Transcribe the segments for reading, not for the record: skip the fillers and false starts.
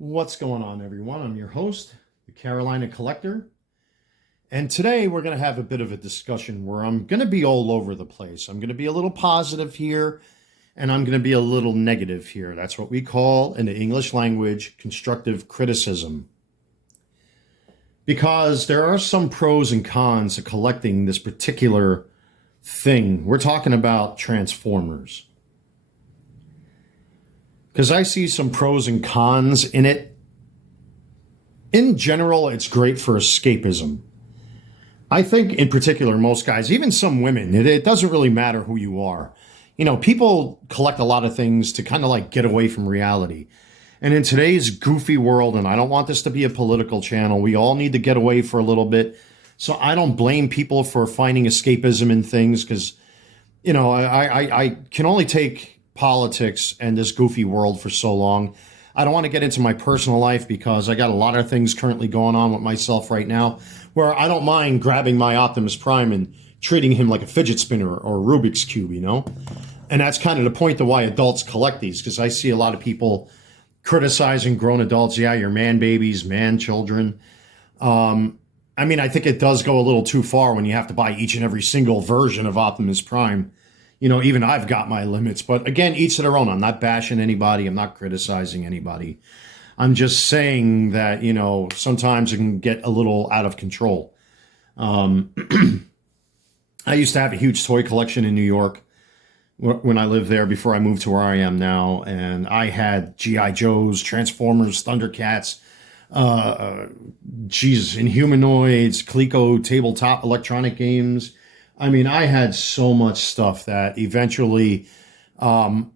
What's going on, everyone? I'm your host, the Carolina Collector. And today we're going to have a bit of a discussion where I'm going to be all over the place. I'm going to be a little positive here, and I'm going to be a little negative here. That's what we call, in the English language, constructive criticism. Because there are some pros and cons to collecting this particular thing. We're talking about Transformers. Because I see some pros and cons in it. In general, it's great for escapism. I think in particular, most guys, even some women, it doesn't really matter who you are. You know, people collect a lot of things to kind of like get away from reality. And in today's goofy world, and I don't want this to be a political channel, we all need to get away for a little bit. So I don't blame people for finding escapism in things because, you know, I can only take politics and this goofy world for so long. I don't want to get into my personal life because I got a lot of things currently going on with myself right now where I don't mind grabbing my Optimus Prime and treating him like a fidget spinner or a Rubik's Cube, you know? And that's kind of the point of why adults collect these, because I see a lot of people criticizing grown adults. Yeah, you're man babies, man children. I mean, I think it does go a little too far when you have to buy each and every single version of Optimus Prime. You know, even I've got my limits, but again, each to their own. I'm not bashing anybody. I'm not criticizing anybody. I'm just saying that, you know, sometimes it can get a little out of control. I used to have a huge toy collection in New York when I lived there before I moved to where I am now. And I had G.I. Joes, Transformers, Thundercats, Inhumanoids, Coleco tabletop electronic games. I mean, I had so much stuff that eventually, in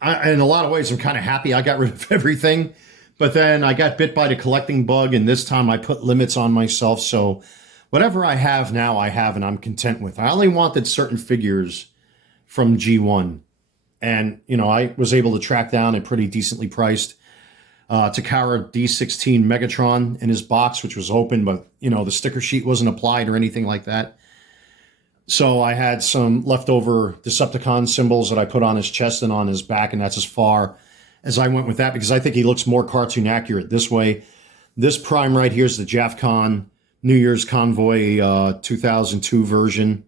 a lot of ways, I'm kind of happy I got rid of everything. But then I got bit by the collecting bug, and this time I put limits on myself. So whatever I have now, I have, and I'm content with. I only wanted certain figures from G1. And, you know, I was able to track down a pretty decently priced Takara D16 Megatron in his box, which was open, but, you know, the sticker sheet wasn't applied or anything like that. So I had some leftover Decepticon symbols that I put on his chest and on his back, and that's as far as I went with that because I think he looks more cartoon accurate this way. This Prime right here is the JAFCON New Year's Convoy 2002 version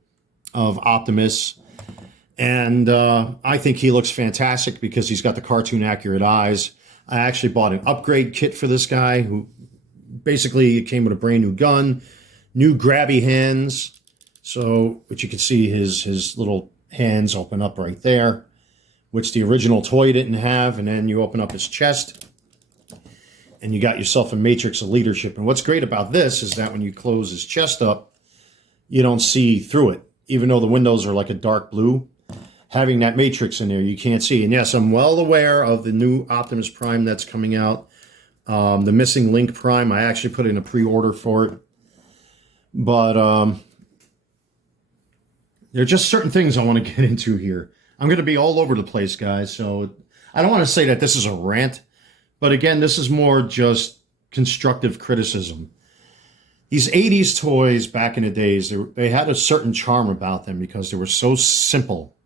of Optimus. And I think he looks fantastic because he's got the cartoon accurate eyes. I actually bought an upgrade kit for this guy who basically it came with a brand new gun, new grabby hands. So, which you can see his little hands open up right there, which the original toy didn't have. And then you open up his chest and you got yourself a matrix of leadership. And what's great about this is that when you close his chest up, you don't see through it. Even though the windows are like a dark blue, having that matrix in there, you can't see. And yes, I'm well aware of the new Optimus Prime that's coming out. The Missing Link Prime, I actually put in a pre-order for it. But there are just certain things I want to get into here. I'm going to be all over the place, guys. So I don't want to say that this is a rant. But again, this is more just constructive criticism. These 80s toys back in the days, they had a certain charm about them because they were so simple.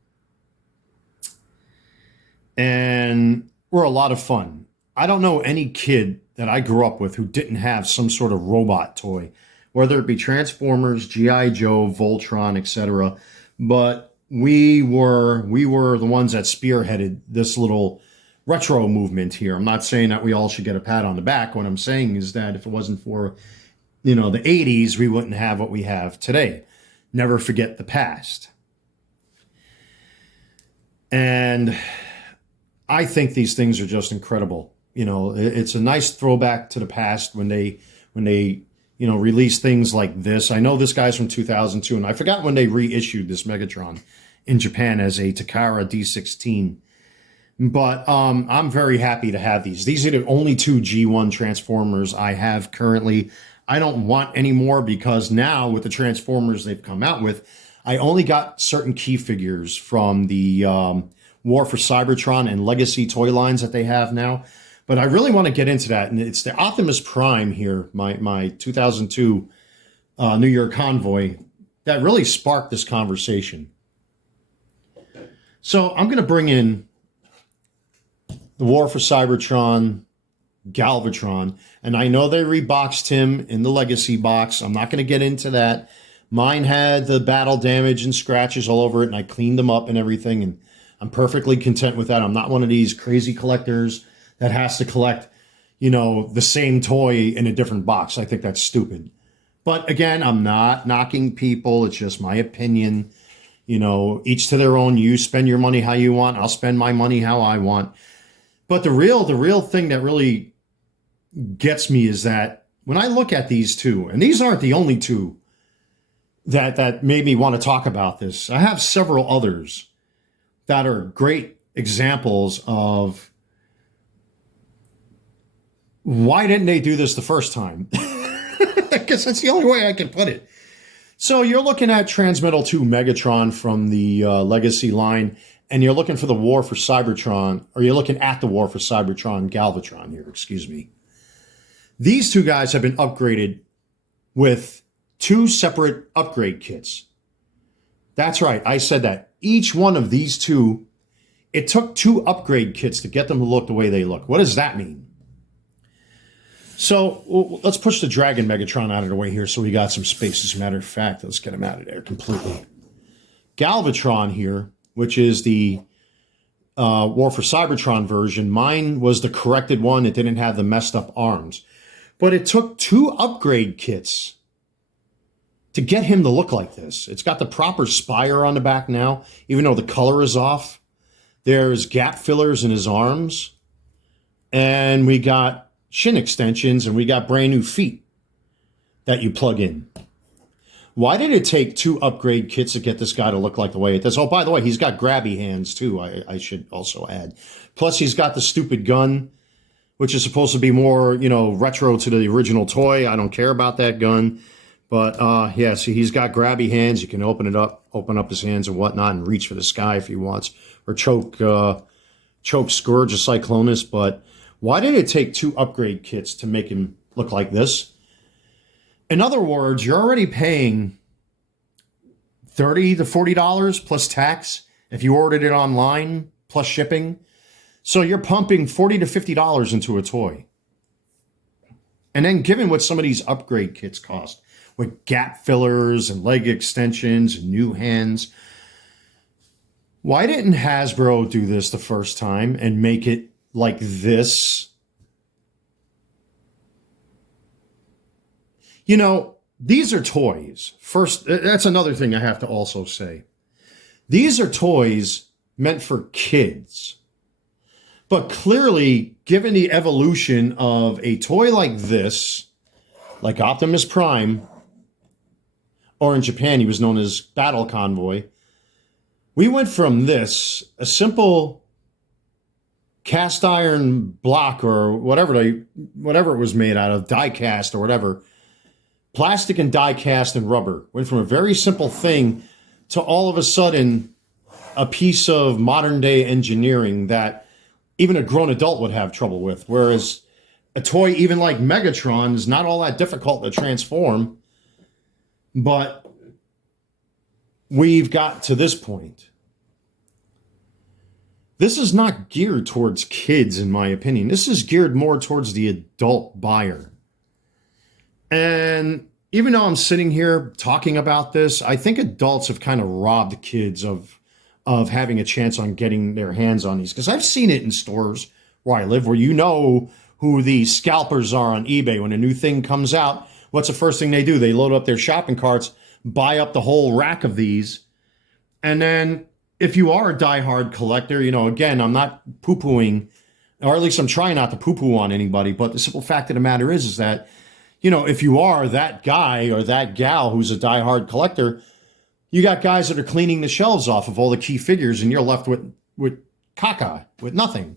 And were a lot of fun. I don't know any kid that I grew up with who didn't have some sort of robot toy, whether it be Transformers, G.I. Joe, Voltron, etc. But we were the ones that spearheaded this little retro movement here. I'm not saying that we all should get a pat on the back. What I'm saying is that if it wasn't for, you know, the 80s, we wouldn't have what we have today. Never forget the past. And I think these things are just incredible. You know, it's a nice throwback to the past when they you know, release things like this. I know this guy's from 2002, and I forgot when they reissued this Megatron in Japan as a Takara D16. But I'm very happy to have these. These are the only two G1 Transformers I have currently. I don't want any more because now with the Transformers they've come out with, I only got certain key figures from the War for Cybertron and Legacy toy lines that they have now. But I really want to get into that. And it's the Optimus Prime here, my 2002 New Year Convoy, that really sparked this conversation. So I'm going to bring in the War for Cybertron Galvatron. And I know they reboxed him in the Legacy box. I'm not going to get into that. Mine had the battle damage and scratches all over it, and I cleaned them up and everything, and I'm perfectly content with that. I'm not one of these crazy collectors that has to collect, the same toy in a different box. I think that's stupid. But again, I'm not knocking people. It's just my opinion. Each to their own. You spend your money how you want. I'll spend my money how I want. But the real thing that really gets me is that when I look at these two, and these aren't the only two that made me want to talk about this. I have several others that are great examples of why didn't they do this the first time? Because that's the only way I can put it. So you're looking at Transmetal 2 Megatron from the Legacy line, and you're looking for the War for Cybertron, or you're looking at the War for Cybertron Galvatron here, excuse me. These two guys have been upgraded with 2 separate upgrade kits. That's right, I said that. Each one of these two, it took 2 upgrade kits to get them to look the way they look. What does that mean? So let's push the Dragon Megatron out of the way here so we got some space. As a matter of fact, let's get him out of there completely. Galvatron here, which is the War for Cybertron version. Mine was the corrected one. It didn't have the messed up arms. But it took 2 upgrade kits to get him to look like this. It's got the proper spire on the back now, even though the color is off. There's gap fillers in his arms. And we got shin extensions, and we got brand new feet that you plug in. Why did it take 2 upgrade kits to get this guy to look like the way it does? Oh, by the way, he's got grabby hands too, I should also add. Plus, he's got the stupid gun, which is supposed to be more, retro to the original toy. I don't care about that gun. But, yeah, see, he's got grabby hands. You can open up his hands and whatnot and reach for the sky if he wants. Or choke Scourge or Cyclonus. But why did it take 2 upgrade kits to make him look like this? In other words, you're already paying $30 to $40 plus tax if you ordered it online, plus shipping. So you're pumping $40 to $50 into a toy. And then given what some of these upgrade kits cost, with gap fillers and leg extensions and new hands, why didn't Hasbro do this the first time and make it like this? These are toys. First, that's another thing I have to also say. These are toys meant for kids. But clearly, given the evolution of a toy like this, like Optimus Prime, or in Japan he was known as Battle Convoy, we went from this, a simple cast iron block or whatever it was made out of, die cast or whatever, plastic and die cast and rubber. Went from a very simple thing to all of a sudden a piece of modern day engineering that even a grown adult would have trouble with. Whereas a toy even like Megatron is not all that difficult to transform. But we've got to this point. This is not geared towards kids, in my opinion. This is geared more towards the adult buyer. And even though I'm sitting here talking about this, I think adults have kind of robbed kids of having a chance on getting their hands on these. Because I've seen it in stores where I live, where who the scalpers are on eBay. When a new thing comes out, what's the first thing they do? They load up their shopping carts, buy up the whole rack of these. And then if you are a diehard collector, again, I'm not poo-pooing, or at least I'm trying not to poo-poo on anybody. But the simple fact of the matter is that, if you are that guy or that gal who's a diehard collector, you got guys that are cleaning the shelves off of all the key figures, and you're left with caca, with nothing.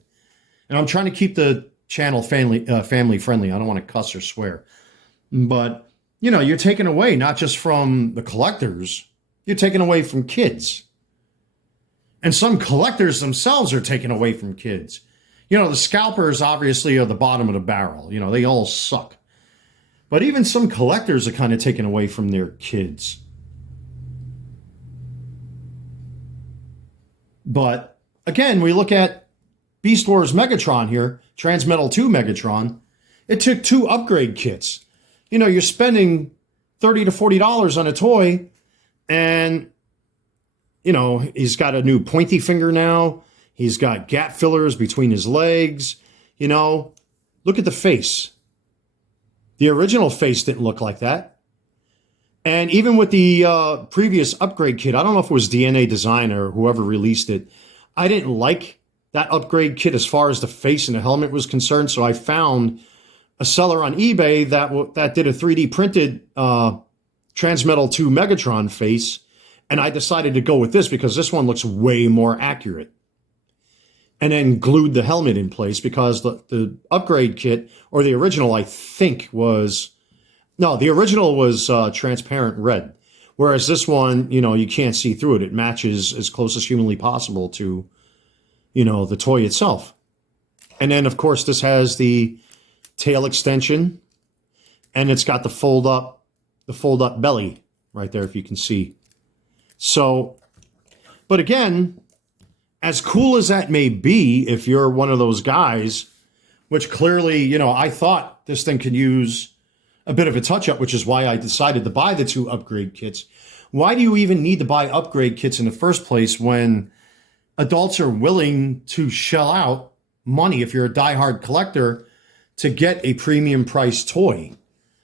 And I'm trying to keep the channel family friendly. I don't want to cuss or swear. But, you're taking away not just from the collectors, you're taking away from kids. And some collectors themselves are taken away from kids. The scalpers obviously are the bottom of the barrel. They all suck. But even some collectors are kind of taken away from their kids. But again, we look at Beast Wars Megatron here, Transmetal 2 Megatron, it took 2 upgrade kits. You know, you're spending $30 to $40 on a toy, and, you know, he's got a new pointy finger now. He's got gap fillers between his legs. You know, look at the face. The original face didn't look like that. And even with the previous upgrade kit, I don't know if it was DNA Design or whoever released it, I didn't like that upgrade kit as far as the face and the helmet was concerned. So I found a seller on eBay that did a 3D printed Transmetal 2 Megatron face, and I decided to go with this because this one looks way more accurate. And then glued the helmet in place because the upgrade kit, or the original, I think was, no, the original was transparent red. Whereas this one, you know, you can't see through it. It matches as close as humanly possible to, you know, the toy itself. And then, of course, this has the tail extension, and it's got the fold up belly right there, if you can see. So, but again, as cool as that may be, if you're one of those guys, which clearly, you know, I thought this thing could use a bit of a touch-up, which is why I decided to buy the 2 upgrade kits. Why do you even need to buy upgrade kits in the first place when adults are willing to shell out money, if you're a diehard collector, to get a premium price toy,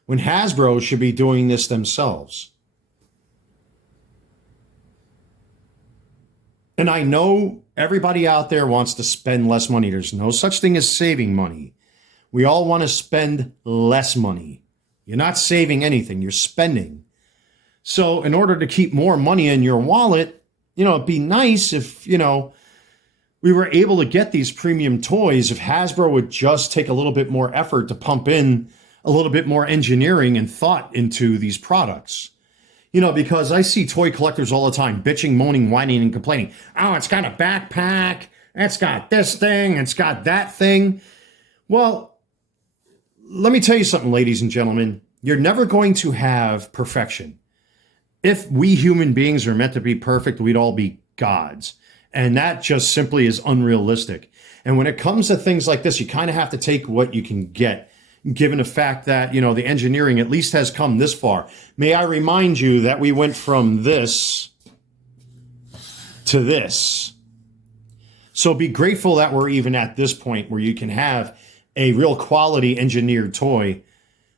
when Hasbro should be doing this themselves? And I know everybody out there wants to spend less money. There's no such thing as saving money. We all want to spend less money. You're not saving anything, you're spending. So in order to keep more money in your wallet, you know, it'd be nice if, you know, we were able to get these premium toys, if Hasbro would just take a little bit more effort to pump in a little bit more engineering and thought into these products. You know, because I see toy collectors all the time bitching, moaning, whining, and complaining. Oh, it's got a backpack. It's got this thing. It's got that thing. Well, let me tell you something, ladies and gentlemen. You're never going to have perfection. If we human beings are meant to be perfect, we'd all be gods. And that just simply is unrealistic. And when it comes to things like this, you kind of have to take what you can get, given the fact that, you know, the engineering at least has come this far. May I remind you that we went from this to this. So be grateful that we're even at this point where you can have a real quality engineered toy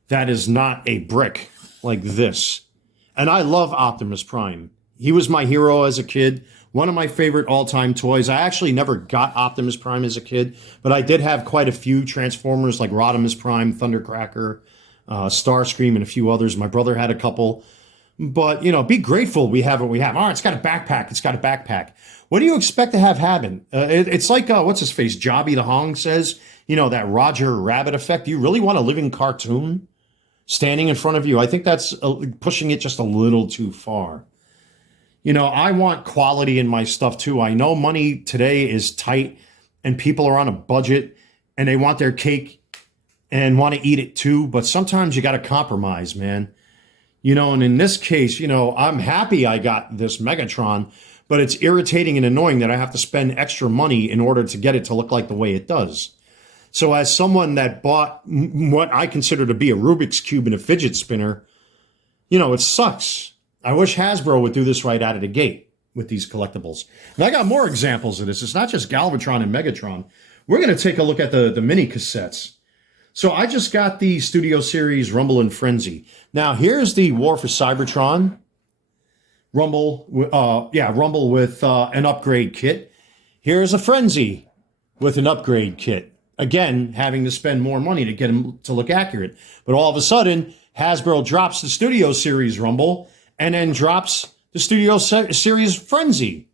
that is not a brick like this. And I love Optimus Prime. He was my hero as a kid. One of my favorite all-time toys. I actually never got Optimus Prime as a kid, but I did have quite a few Transformers like Rodimus Prime, Thundercracker, Starscream, and a few others. My brother had a couple. But, you know, be grateful we have what we have. All right, it's got a backpack. It's got a backpack. What do you expect to have happen? It's like, what's his face? Jobby the Hong says, you know, that Roger Rabbit effect. Do you really want a living cartoon standing in front of you? I think that's pushing it just a little too far. You know, I want quality in my stuff too. I know money today is tight and people are on a budget and they want their cake and want to eat it too. But sometimes you got to compromise, man. You know, and in this case, you know, I'm happy I got this Megatron, but it's irritating and annoying that I have to spend extra money in order to get it to look like the way it does. So as someone that bought what I consider to be a Rubik's Cube and a fidget spinner, you know, it sucks. I wish Hasbro would do this right out of the gate with these collectibles. And I got more examples of this. It's not just Galvatron and Megatron. We're going to take a look at the mini cassettes. So I just got the Studio Series Rumble and Frenzy. Now, here's the War for Cybertron. Rumble with an upgrade kit. Here's a Frenzy with an upgrade kit. Again, having to spend more money to get them to look accurate. But all of a sudden, Hasbro drops the Studio Series Rumble and then drops the Studio Series Frenzy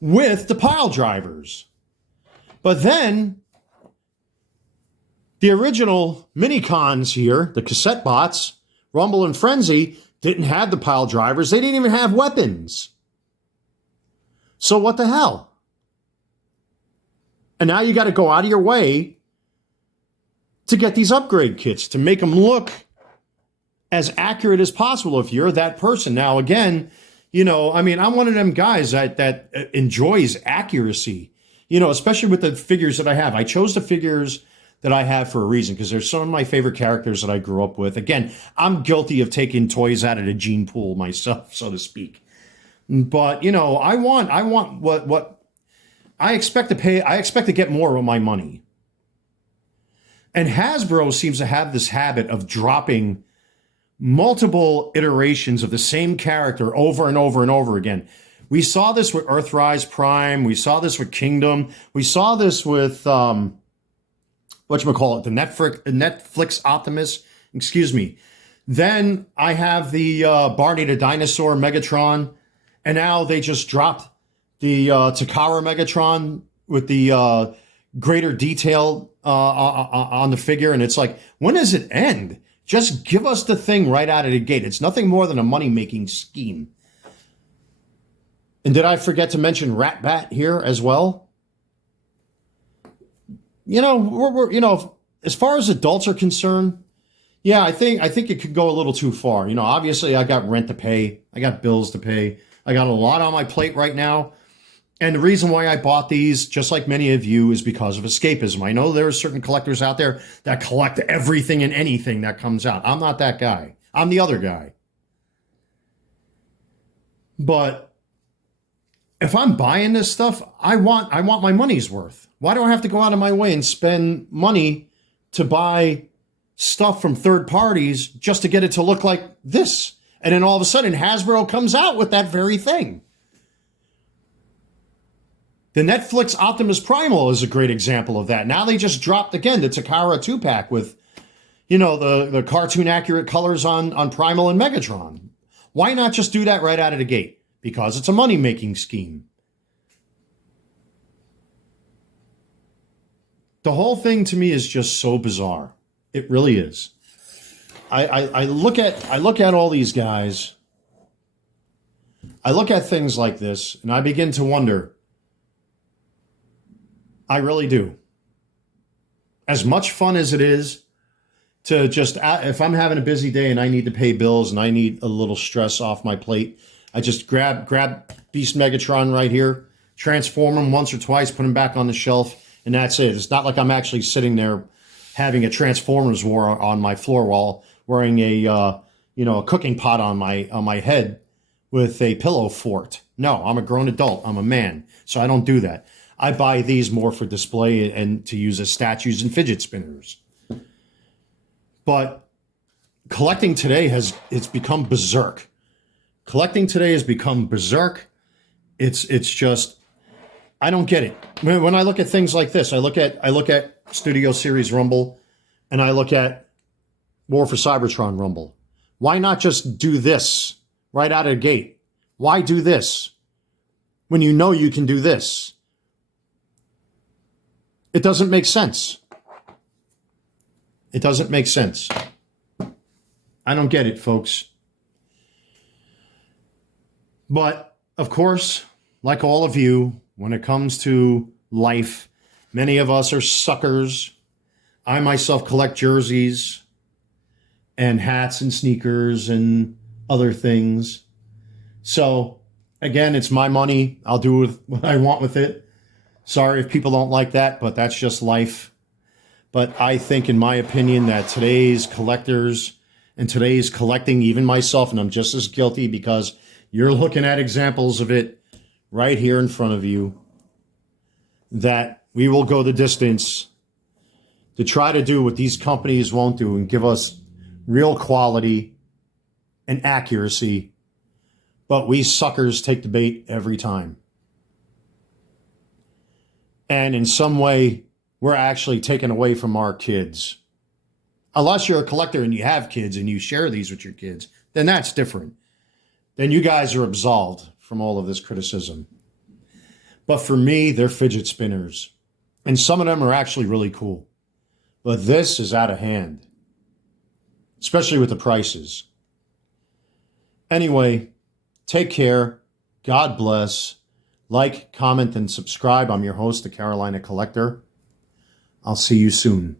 with the pile drivers. But then the original mini-cons here, the cassette bots, Rumble and Frenzy, didn't have the pile drivers. They didn't even have weapons. So what the hell? And now you got to go out of your way to get these upgrade kits to make them look as accurate as possible if you're that person. Now, again, you know, I mean, I'm one of them guys that enjoys accuracy. especially with the figures that I have. I chose the figures that I have for a reason because they're some of my favorite characters that I grew up with. Again, I'm guilty of taking toys out of the gene pool myself, so to speak. But, I want what I expect to pay. I expect to get more with my money. And Hasbro seems to have this habit of dropping multiple iterations of the same character over and over and over again. We saw this with Earthrise Prime. We saw this with Kingdom. We saw this with, the Netflix Optimus. Excuse me. Then I have the Barney the Dinosaur Megatron. And now they just dropped the Takara Megatron with the greater detail on the figure. And it's like, when does it end? Just give us the thing right out of the gate. It's nothing more than a money-making scheme. And did I forget to mention Rat Bat here as well? As far as adults are concerned, yeah, I think it could go a little too far. Obviously I got rent to pay. I got bills to pay. I got a lot on my plate right now. And the reason why I bought these, just like many of you, is because of escapism. I know there are certain collectors out there that collect everything and anything that comes out. I'm not that guy. I'm the other guy. But if I'm buying this stuff, I want my money's worth. Why do I have to go out of my way and spend money to buy stuff from third parties just to get it to look like this? And then all of a sudden, Hasbro comes out with that very thing. The Netflix Optimus Primal is a great example of that. Now they just dropped, again, the Takara 2-pack with, the cartoon accurate colors on Primal and Megatron. Why not just do that right out of the gate? Because it's a money-making scheme. The whole thing to me is just so bizarre. It really is. I look at all these guys. I look at things like this, and I begin to wonder. I really do. As much fun as it is to just, if I'm having a busy day and I need to pay bills and I need a little stress off my plate, I just grab Beast Megatron right here, transform him once or twice, put him back on the shelf, and that's it. It's not like I'm actually sitting there having a Transformers war on my floor while wearing a cooking pot on my head with a pillow fort. No, I'm a grown adult. I'm a man, so I don't do that. I buy these more for display and to use as statues and fidget spinners. But collecting today it's become berserk. Collecting today has become berserk. It's just, I don't get it. When I look at things like this, I look at Studio Series Rumble, and I look at War for Cybertron Rumble. Why not just do this right out of the gate? Why do this when you know you can do this? It doesn't make sense. It doesn't make sense. I don't get it, folks. But, of course, like all of you, when it comes to life, many of us are suckers. I myself collect jerseys and hats and sneakers and other things. So, again, it's my money. I'll do with what I want with it. Sorry if people don't like that, but that's just life. But I think, in my opinion, that today's collectors and today's collecting, even myself, and I'm just as guilty because you're looking at examples of it right here in front of you, that we will go the distance to try to do what these companies won't do and give us real quality and accuracy. But we suckers take the bait every time. And in some way, we're actually taken away from our kids. Unless you're a collector and you have kids and you share these with your kids, then that's different. Then you guys are absolved from all of this criticism. But for me, they're fidget spinners. And some of them are actually really cool. But this is out of hand. Especially with the prices. Anyway, take care. God bless. Like, comment, and subscribe. I'm your host, the Carolina Collector. I'll see you soon.